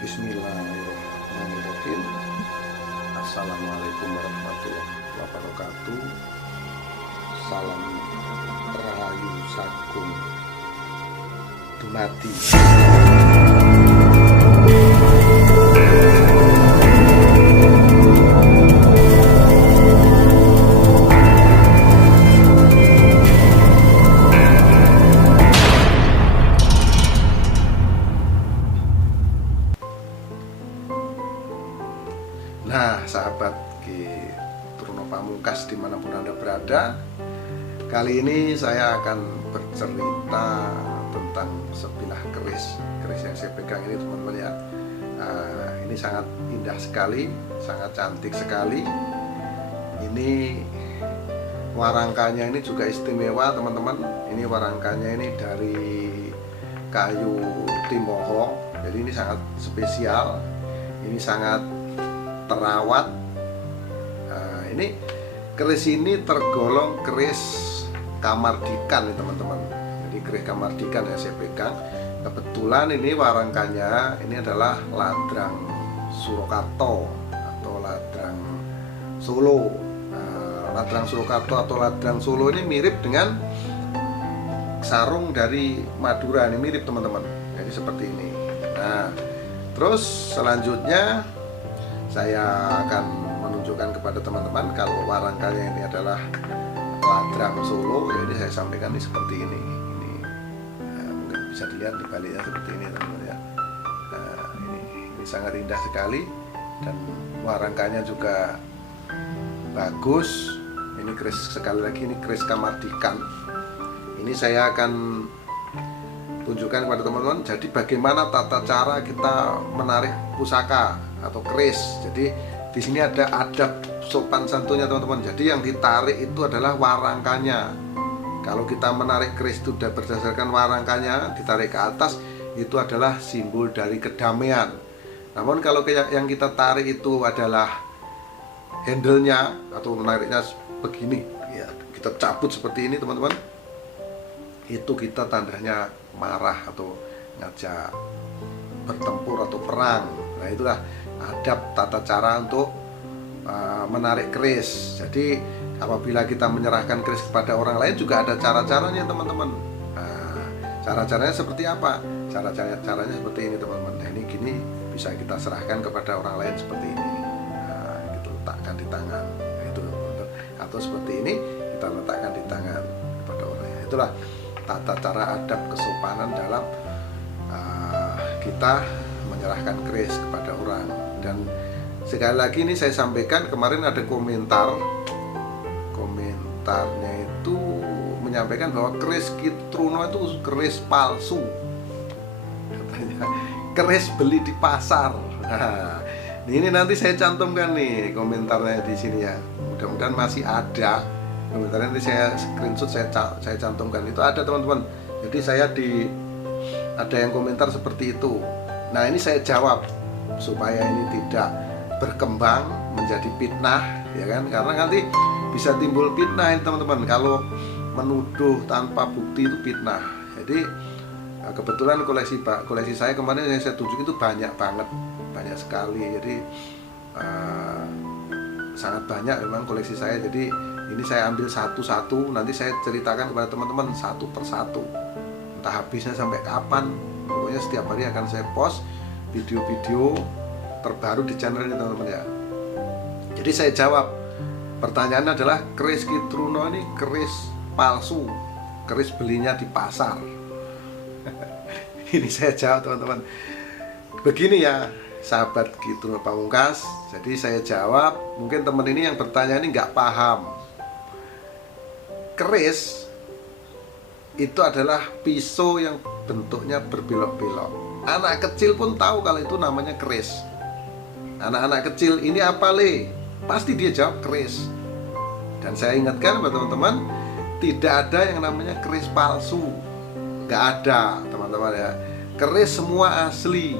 Bismillahirrahmanirrahim. Assalamualaikum warahmatullahi wabarakatuh. Salam Rahayu Sagung Dumadi. Nah, sahabat Truno Pamungkas dimanapun Anda berada, kali ini saya akan bercerita tentang sebilah keris yang saya pegang ini, teman-teman ya. Ini sangat indah sekali, sangat cantik sekali. Ini warangkanya ini juga istimewa, teman-teman. Ini warangkanya ini dari kayu timoho, jadi ini sangat spesial. Ini sangat terawat. Ini keris ini tergolong keris kamardikan nih teman-teman. Jadi keris kamardikan yang saya pegang. Kebetulan ini warangkanya ini adalah ladrang Surakarta atau ladrang Solo. Ladrang Surakarta atau ladrang Solo ini mirip dengan sarung dari Madura, ini mirip teman-teman. Jadi seperti ini. Nah, terus selanjutnya saya akan menunjukkan kepada teman-teman kalau warangkanya ini adalah ladrang Solo. Jadi saya sampaikan ini seperti ini. Ini mungkin bisa dilihat di baliknya seperti ini, teman-teman ya. Ini sangat indah sekali dan warangkanya juga bagus. Ini keris, sekali lagi ini keris kamardikan. Ini saya akan tunjukkan kepada teman-teman. Jadi bagaimana tata cara kita menarik pusaka atau keris. Jadi di sini ada adab sopan santunnya teman-teman. Jadi yang ditarik itu adalah warangkanya. Kalau kita menarik keris itu sudah berdasarkan warangkanya, ditarik ke atas, itu adalah simbol dari kedamaian. Namun kalau yang kita tarik itu adalah handle-nya atau menariknya begini, ya, kita cabut seperti ini teman-teman, itu kita tandanya marah atau ngajak bertempur atau perang. Nah, itulah adab tata cara untuk menarik keris. Jadi apabila kita menyerahkan keris kepada orang lain juga ada cara-caranya teman-teman. Cara-caranya seperti apa? Caranya seperti ini teman-teman. Nah, ini gini bisa kita serahkan kepada orang lain seperti ini. Gitu, letakkan di tangan. Nah, itu teman-teman. Atau seperti ini kita letakkan di tangan kepada orang lain. Itulah tata cara adab kesopanan dalam kita menyerahkan keris kepada orang. Dan sekali lagi ini saya sampaikan, kemarin ada komentarnya itu menyampaikan bahwa keris Kitruno itu keris palsu, katanya keris beli di pasar. Nah, ini nanti saya cantumkan nih komentarnya di sini ya, mudah-mudahan masih ada komentarnya. Nanti saya screenshot, saya cantumkan. Itu ada teman-teman. Jadi ada yang komentar seperti itu. Nah, ini saya jawab supaya ini tidak berkembang menjadi fitnah, ya kan? Karena nanti bisa timbul fitnah ini teman-teman. Kalau menuduh tanpa bukti itu fitnah. Jadi kebetulan koleksi saya kemarin yang saya tunjuk itu banyak banget, banyak sekali. Jadi sangat banyak memang koleksi saya. Jadi ini saya ambil satu-satu, nanti saya ceritakan kepada teman-teman satu persatu. Entah habisnya sampai kapan. Pokoknya setiap hari akan saya post video-video terbaru di channel ini teman-teman ya. Jadi saya jawab, pertanyaannya adalah keris Kitruno ini keris palsu, keris belinya di pasar. Ini saya jawab teman-teman. Begini ya sahabat Truno Pamungkas. Jadi saya jawab, mungkin teman ini yang bertanya ini nggak paham. Keris itu adalah pisau yang bentuknya berbelok-belok. Anak kecil pun tahu kalau itu namanya keris. Anak-anak kecil, ini apa le? Pasti dia jawab keris. Dan saya ingatkan buat teman-teman, tidak ada yang namanya keris palsu. Nggak ada teman-teman ya. Keris semua asli.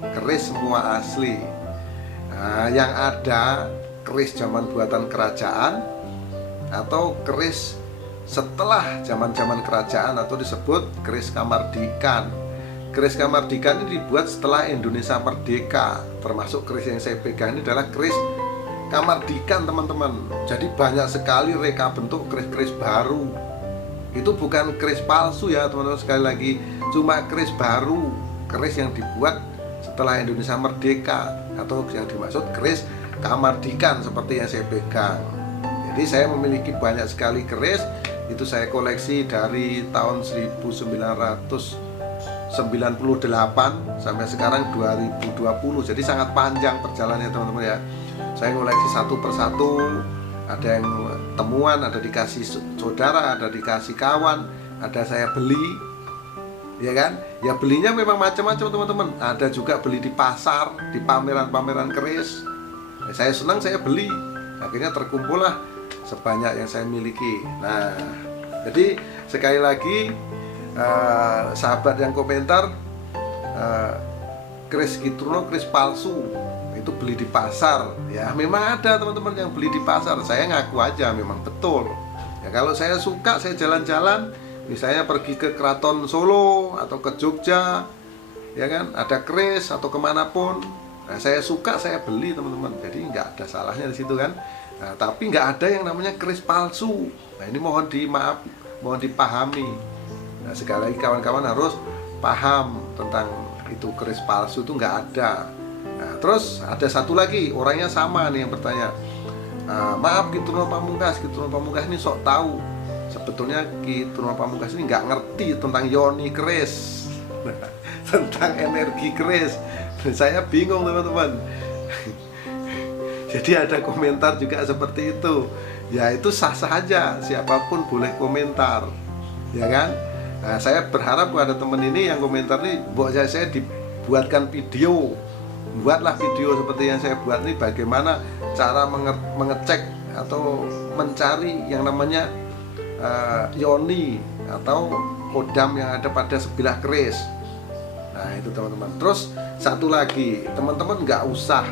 Keris semua asli. Nah, yang ada keris zaman buatan kerajaan atau keris setelah zaman-zaman kerajaan atau disebut keris kamardikan. keris Kamardikan ini dibuat setelah Indonesia merdeka. Termasuk keris yang saya pegang ini adalah keris Kamardikan, teman-teman. Jadi banyak sekali reka bentuk keris-keris baru. Itu bukan keris palsu ya teman-teman, sekali lagi, cuma keris baru, keris yang dibuat setelah Indonesia merdeka, atau yang dimaksud keris Kamardikan seperti yang saya pegang. Jadi saya memiliki banyak sekali keris. Itu saya koleksi dari tahun 1998 sampai sekarang 2020. Jadi sangat panjang perjalanannya teman-teman ya. Saya koleksi satu persatu. Ada yang temuan, ada dikasih saudara, ada dikasih kawan, ada saya beli, ya kan? Ya belinya memang macam-macam teman-teman. Ada juga beli di pasar, di pameran-pameran keris. Saya senang, saya beli. Akhirnya terkumpullah sebanyak yang saya miliki. Nah, jadi sekali lagi, sahabat yang komentar, keris Kitruno keris palsu itu beli di pasar, ya memang ada teman-teman yang beli di pasar. Saya ngaku aja memang betul. Ya kalau saya suka, saya jalan-jalan, misalnya pergi ke Keraton Solo atau ke Jogja, ya kan, ada keris atau kemanapun. Nah, saya suka, saya beli teman-teman. Jadi nggak ada salahnya di situ kan. Nah, tapi nggak ada yang namanya keris palsu. Nah, ini mohon dipahami. Nah, sekali lagi kawan-kawan harus paham tentang itu keris palsu itu nggak ada. Nah, terus ada satu lagi, orangnya sama nih yang bertanya, maaf Kitruno Pamungkas ini sok tahu. Sebetulnya Kitruno Pamungkas ini nggak ngerti tentang yoni keris, tentang energi keris. Saya bingung teman-teman. Jadi ada komentar juga seperti itu. Ya itu sah-sah aja, siapapun boleh komentar, ya kan? Nah, saya berharap kepada teman ini yang komentar ini, saya dibuatkan video. Buatlah video seperti yang saya buat ini, bagaimana cara mengecek atau mencari yang namanya yoni atau kodam yang ada pada sebilah keris. Nah itu teman-teman. Terus satu lagi, teman-teman nggak usah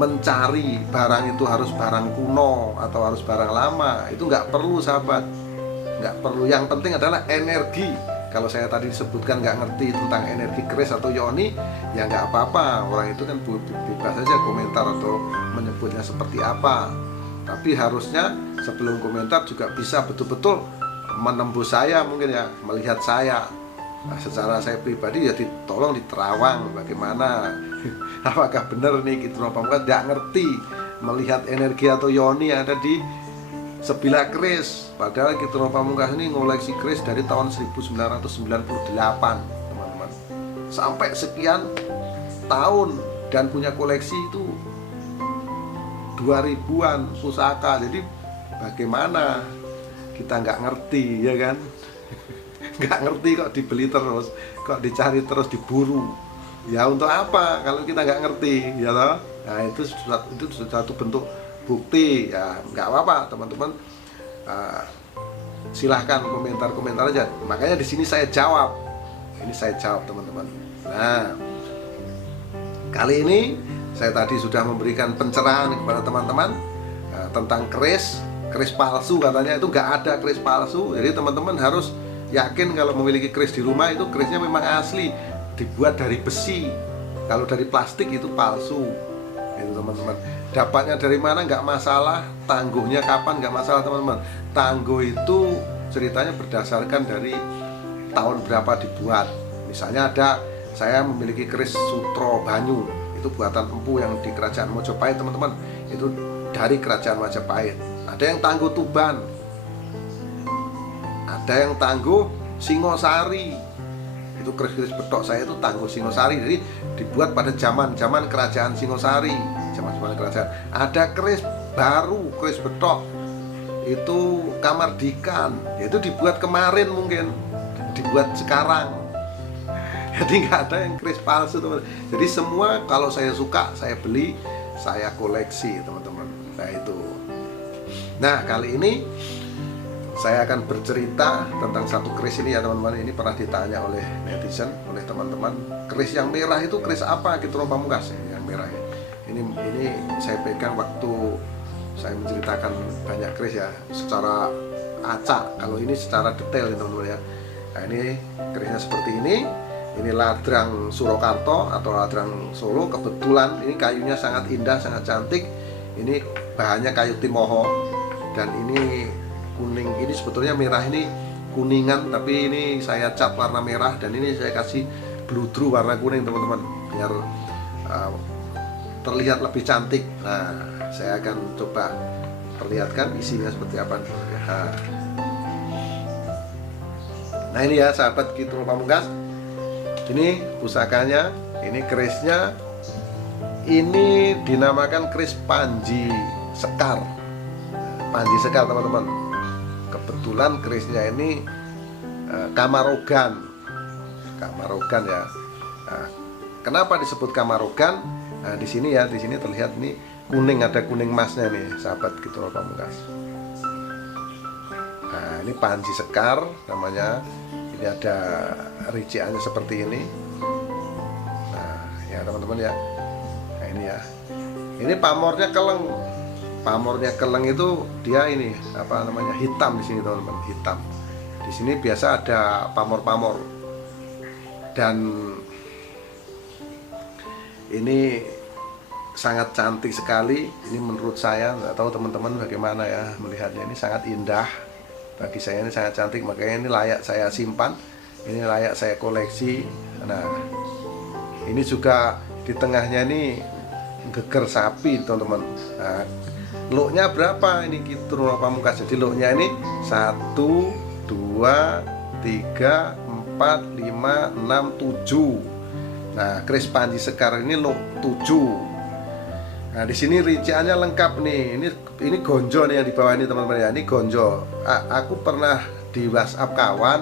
mencari barang itu harus barang kuno atau harus barang lama. Itu nggak perlu sahabat, nggak perlu. Yang penting adalah energi. Kalau saya tadi disebutkan nggak ngerti tentang energi keris atau yoni, ya nggak apa-apa. Orang itu kan bebas saja komentar atau menyebutnya seperti apa. Tapi harusnya sebelum komentar juga bisa betul-betul menembus saya, mungkin ya, melihat saya. Nah, secara saya pribadi ya tolong diterawang bagaimana apakah benar nih Kitruno Pamungkas nggak ngerti melihat energi atau yoni yang ada di sebilah keris. Padahal Kitruno Pamungkas ini ngoleksi keris dari tahun 1998 teman-teman, sampai sekian tahun, dan punya koleksi itu 2000-an pusaka. Jadi bagaimana kita nggak ngerti, ya kan? Nggak ngerti kok dibeli terus, kok dicari terus, diburu. Ya untuk apa kalau kita nggak ngerti, ya toh? Nah itu satu bentuk bukti. Ya nggak apa-apa teman-teman, silahkan komentar aja. Makanya di sini saya jawab. Ini saya jawab teman-teman. Nah kali ini saya tadi sudah memberikan pencerahan kepada teman-teman tentang keris palsu. Katanya itu nggak ada keris palsu. Jadi teman-teman harus yakin kalau memiliki keris di rumah itu kerisnya memang asli, dibuat dari besi. Kalau dari plastik itu palsu. Itu teman-teman. Dapatnya dari mana nggak masalah, tangguhnya kapan nggak masalah teman-teman. Tangguh itu ceritanya berdasarkan dari tahun berapa dibuat. Misalnya saya memiliki keris Sutro Banyu, itu buatan empu yang di Kerajaan Mojopahit teman-teman. Itu dari Kerajaan Majapahit. Ada yang Tangguh Tuban, ada yang Tangguh Singosari. Itu keris-keris betok saya itu Tangguh Singosari. Jadi dibuat pada zaman Kerajaan Singosari, zaman kerajaan. Ada keris baru, keris betok itu Kamardikan, yaitu dibuat kemarin, mungkin dibuat sekarang. Jadi nggak ada yang keris palsu teman. Jadi semua kalau saya suka saya beli, saya koleksi teman-teman. Nah itu. Nah kali ini saya akan bercerita tentang satu keris ini ya teman-teman. Ini pernah ditanya oleh netizen, oleh teman-teman, keris yang merah itu keris apa Kitruno Pamungkas? Yang merah ya. Ini saya pegang waktu saya menceritakan banyak keris ya, secara acak. Kalau ini secara detail ya teman-teman ya. Nah ini kerisnya seperti ini. Ini ladrang Surakarta atau ladrang Solo. Kebetulan ini kayunya sangat indah, sangat cantik. Ini bahannya kayu timoho, dan ini kuning. Ini sebetulnya merah, ini kuningan, tapi ini saya cat warna merah, dan ini saya kasih bludru warna kuning teman-teman, biar terlihat lebih cantik. Nah, saya akan coba perlihatkan isinya seperti apa. Nah ini ya sahabat Ki Truno Pamungkas, ini pusakanya, ini kerisnya, ini dinamakan keris Panji Sekar. Panji Sekar teman-teman. Kebetulan kerisnya ini Kamarogan ya. Nah, kenapa disebut Kamarogan? Nah, di sini ya, di sini terlihat nih kuning, ada kuning emasnya nih sahabat Ki Truno Pamungkas. Nah, ini Panji Sekar namanya. Ini ada riciannya seperti ini. Nah, ya teman-teman ya. Nah, ini ya. Ini pamornya keleng. Pamornya keleng itu dia ini apa namanya? Hitam di sini teman-teman, hitam. Di sini biasa ada pamor-pamor. Dan ini sangat cantik sekali. Ini menurut saya, nggak tahu teman-teman bagaimana ya melihatnya. Ini sangat indah. Bagi saya ini sangat cantik, makanya ini layak saya simpan, ini layak saya koleksi. Nah, ini juga di tengahnya ini geger sapi teman-teman. Nah, loknya berapa ini Ki Truno Pamungkas? Jadi loknya ini 1, 2, 3, 4, 5, 6, 7. Nah, keris Panji Sekar ini lok 7. Nah, di sini rinciannya lengkap nih. Ini gonjo nih yang di bawah ini teman-teman ya. Ini gonjo. Aku pernah di WhatsApp kawan,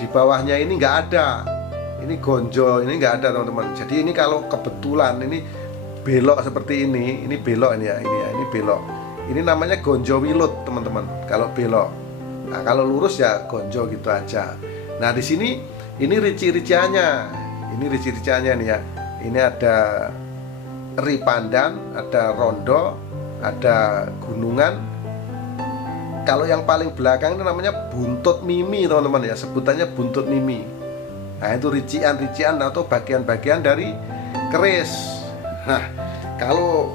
di bawahnya ini nggak ada. Ini gonjo, ini nggak ada teman-teman. Jadi ini kalau kebetulan ini belok seperti ini belok ini ya, ini belok. Ini namanya gonjo wilut teman-teman. Kalau belok. Nah, kalau lurus ya gonjo gitu aja. Nah, di sini ini rici-riciannya. Ini rici-riciannya nih ya. Ini ada eri pandan, ada rondo, ada gunungan. Kalau yang paling belakang itu namanya buntut mimi teman-teman ya, sebutannya buntut mimi. Nah, itu rician-rician atau bagian-bagian dari keris. Nah, kalau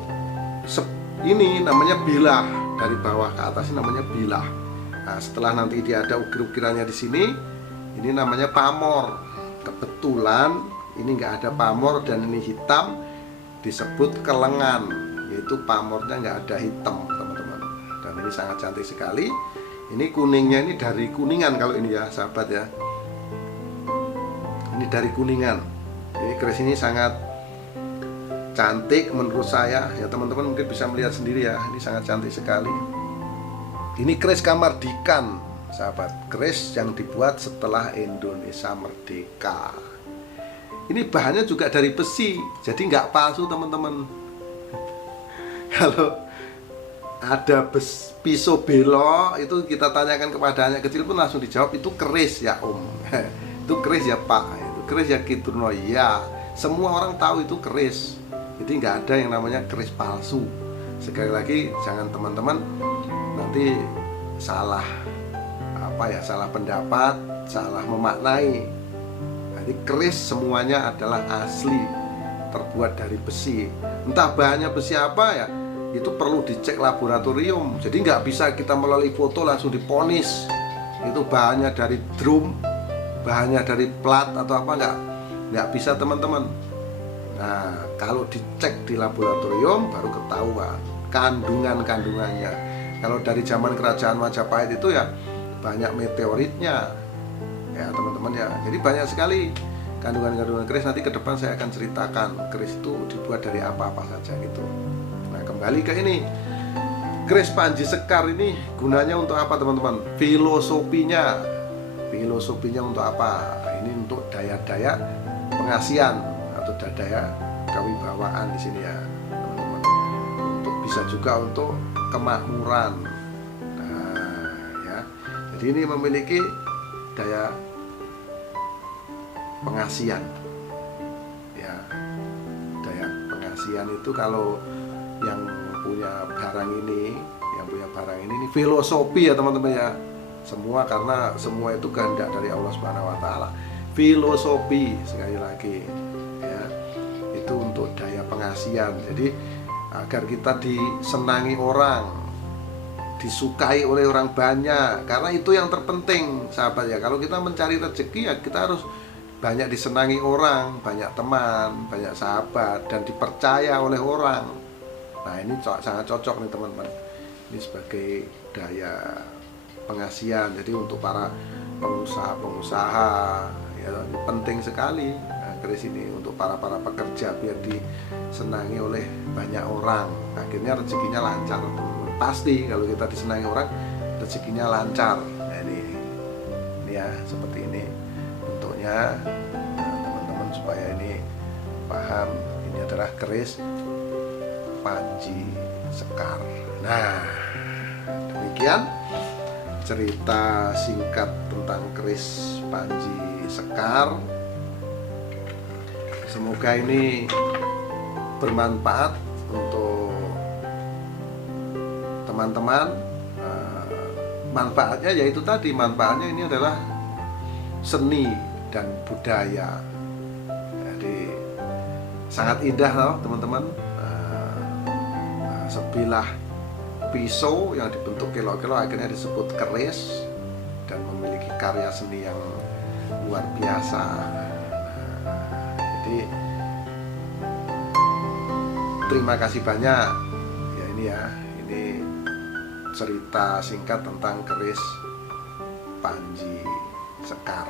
ini namanya bilah, dari bawah ke atas ini namanya bilah. Nah, setelah nanti dia ada ukir-ukirannya di sini, ini namanya pamor. Kebetulan ini nggak ada pamor dan ini hitam, disebut kelengan, yaitu pamornya nggak ada hitam teman-teman. Dan ini sangat cantik sekali. Ini kuningnya ini dari Kuningan kalau ini ya sahabat ya. Ini dari Kuningan. Ini keris ini sangat cantik menurut saya ya, teman-teman mungkin bisa melihat sendiri ya. Ini sangat cantik sekali. Ini keris Kamardikan sahabat, keris yang dibuat setelah Indonesia merdeka. Ini bahannya juga dari besi, jadi nggak palsu teman-teman. Kalau ada pisau belok itu kita tanyakan kepada anak kecil pun langsung dijawab itu keris ya om. Itu keris ya pak, itu keris ya Ki Truno ya. Semua orang tahu itu keris. Jadi nggak ada yang namanya keris palsu. Sekali lagi jangan teman-teman nanti salah salah pendapat, salah memaknai. Jadi keris semuanya adalah asli, terbuat dari besi. Entah bahannya besi apa ya, itu perlu dicek laboratorium. Jadi nggak bisa kita melalui foto langsung diponis itu bahannya dari drum, bahannya dari plat atau apa, nggak bisa teman-teman. Nah, kalau dicek di laboratorium baru ketahuan kandungannya. Kalau dari zaman kerajaan Majapahit itu ya banyak meteoritnya ya teman-teman ya. Jadi banyak sekali kandungan keris. Nanti ke depan saya akan ceritakan keris itu dibuat dari apa-apa saja gitu. Nah, kembali ke ini, keris Panji Sekar ini gunanya untuk apa teman-teman? Filosofinya untuk apa? Ini untuk daya-daya pengasihan atau daya kewibawaan di sini ya teman-teman. Untuk bisa juga untuk kemakmuran. Nah ya, jadi ini memiliki daya pengasihan ya. Daya pengasihan itu kalau yang punya barang ini ini filosofi ya teman-teman ya. Semua karena semua itu kehendak dari Allah Subhanahu wa taala. filosofi, sekali lagi ya, itu untuk daya pengasihan. Jadi agar kita disenangi orang, disukai oleh orang banyak, karena itu yang terpenting sahabat ya. Kalau kita mencari rezeki ya kita harus banyak disenangi orang, banyak teman, banyak sahabat, dan dipercaya oleh orang. Nah ini sangat cocok nih teman-teman, ini sebagai daya pengasihan. Jadi untuk para pengusaha-pengusaha ya, ini penting sekali keris ini untuk para pekerja, biar disenangi oleh banyak orang, akhirnya rezekinya lancar. Pasti kalau kita disenangi orang, rezekinya lancar. Nah ini ya seperti ini bentuknya, teman-teman, supaya ini paham, ini adalah keris Panji Sekar. Nah demikian cerita singkat tentang keris Panji Sekar. Semoga ini bermanfaat untuk teman-teman. Manfaatnya yaitu tadi, manfaatnya ini adalah seni dan budaya. Jadi sangat indah loh teman-teman. Sebilah pisau yang dibentuk kelok-kelok akhirnya disebut keris dan memiliki karya seni yang luar biasa. Jadi terima kasih banyak ya, ini cerita singkat tentang keris Panji Sekar.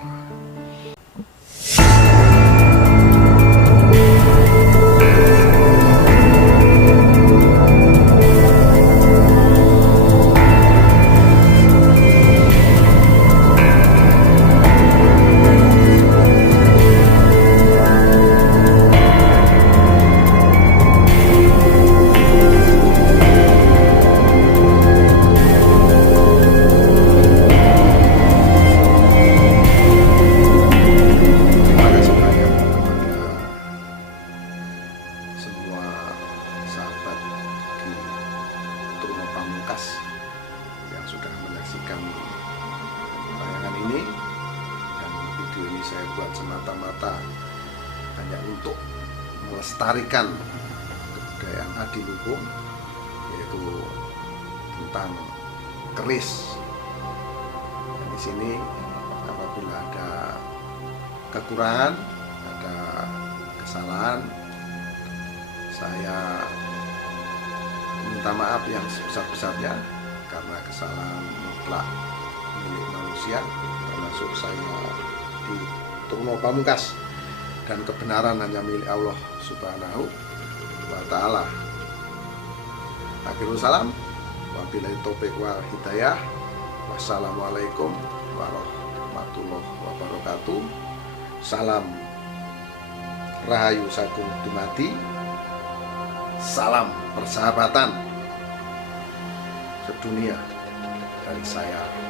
Yang sudah menyaksikan tayangan ini, dan video ini saya buat semata-mata hanya untuk melestarikan kebudayaan adiluhung, yaitu tentang keris. Dan di sini apabila ada kekurangan, ada kesalahan, saya minta maaf yang sebesar-besarnya, karena kesalahan mutlak milik manusia, termasuk saya di Turno Pamungkas, dan kebenaran hanya milik Allah Subhanahu wa Ta'ala. Akhirul salam, wabillahi taufiq wal hidayah. Wassalamualaikum warahmatullahi wabarakatuh. Salam Rahayu Sagung Dumadi. Salam persahabatan sedunia dari saya.